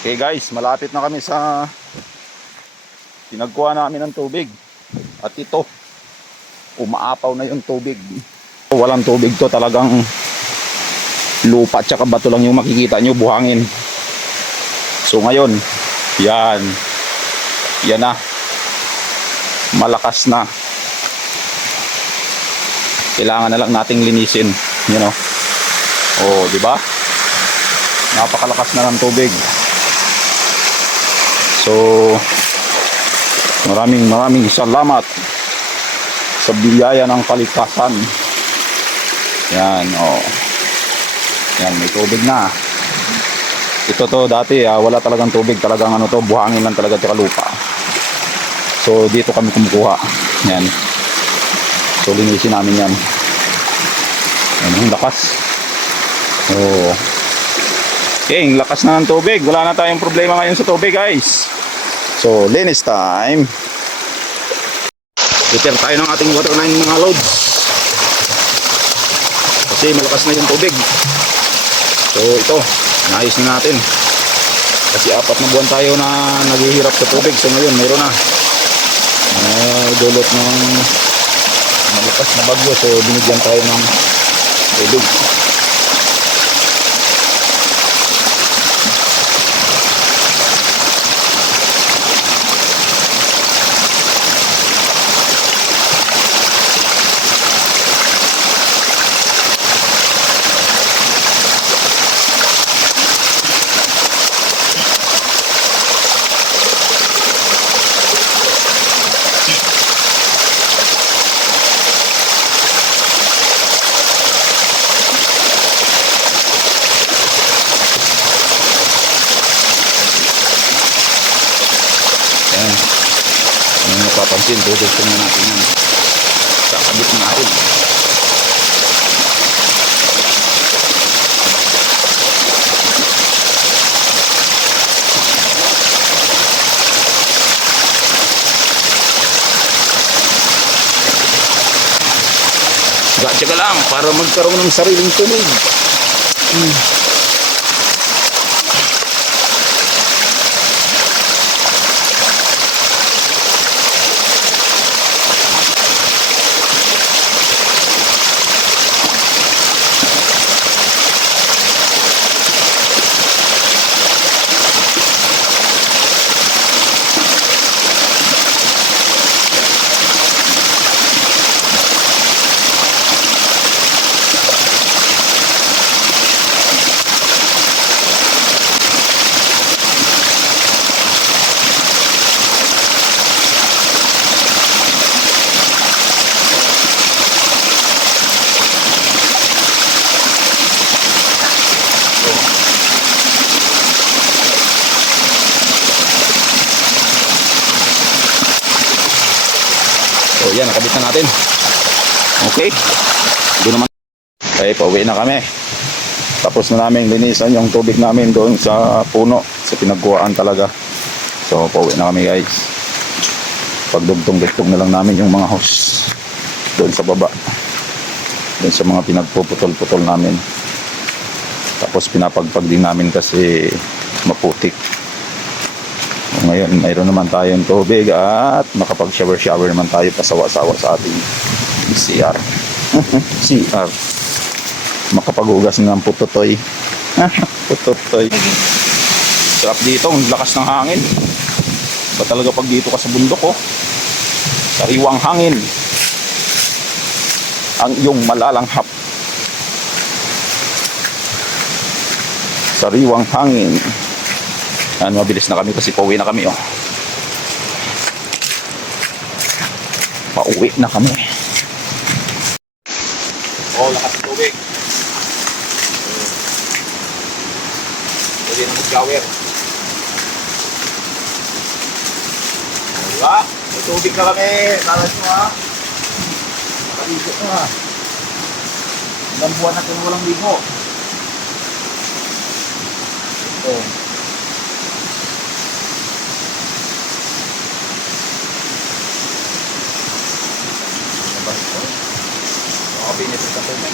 Okay guys, malapit na kami sa pinagkuha namin ng tubig. At ito, umaapaw na yung tubig. Walang tubig to, talagang lupa at saka bato lang yung makikita nyo, buhangin. So ngayon, yan na, malakas na. Kailangan na lang nating linisin, you know. Oh, di ba? Napakalakas na ng tubig. So maraming salamat sa biyaya ng kalikasan. Yan, oh. Yan, may tubig na. Ito to dati, wala talagang tubig, talagang ano to, buhangin lang talaga at lupa. So dito kami kumukuha. Yan. So linisin namin yan. Yan, ang lakas. Oh. Okay, ang lakas na ng tubig. Wala na tayong problema ngayon sa tubig, guys. So, linis time. Repair tayo ng ating water line, mga loads. Kasi malakas na yung tubig. So, ito, naayos na natin. Kasi 4 na buwan tayo na naghihirap sa tubig. So, ngayon, mayroon na. Dulot ng malakas na bagyo. So, binigyan tayo ng tubig. Kung napapansin, dudugtong na natin yan. Kakabit na natin. Tsaga lang para magkaroon ng sariling tubig. So yan, nakabit na natin. Okay. Doon naman. Okay, pauwi na kami. Tapos na namin linisan yung tubig namin doon sa puno. Sa pinagkuhaan talaga. So pauwi na kami, guys. Pagdugtong-dugtong na lang namin yung mga hose doon sa baba. Doon sa mga pinagpuputol-putol namin. Tapos pinapagpag din namin kasi maputik. Ngayon, mayroon naman tayong tubig at makapag-shower naman tayo pasawa-sawa sa ating CR. CR. Makapaghugas ng putotoy. Putotoy. Sarap dito, ang lakas ng hangin. Ba talaga pag dito ka sa bundok, oh. Sariwang hangin. Ang iyong malalanghap. Sariwang hangin. Mabilis na kami kasi pauwi na kami, oh. Pauwi na kami. Oh, lakas ng tubig. Pwede na mag-shower. Diba? May tubig na kami. Talas nyo, ha? Nakaligo nyo, ha? Ilang buwan natin walang ligo. Ito. Pinit sa tubig.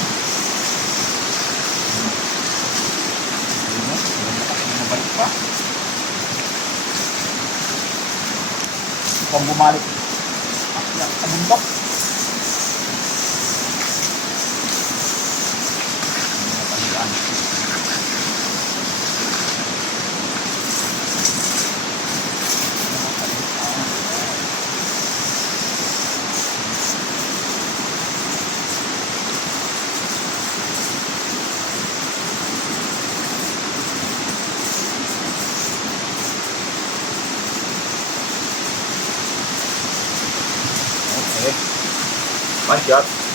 Ano? Nakakabalik pa. akong bumalik. Sa bundok. Okay. One shot.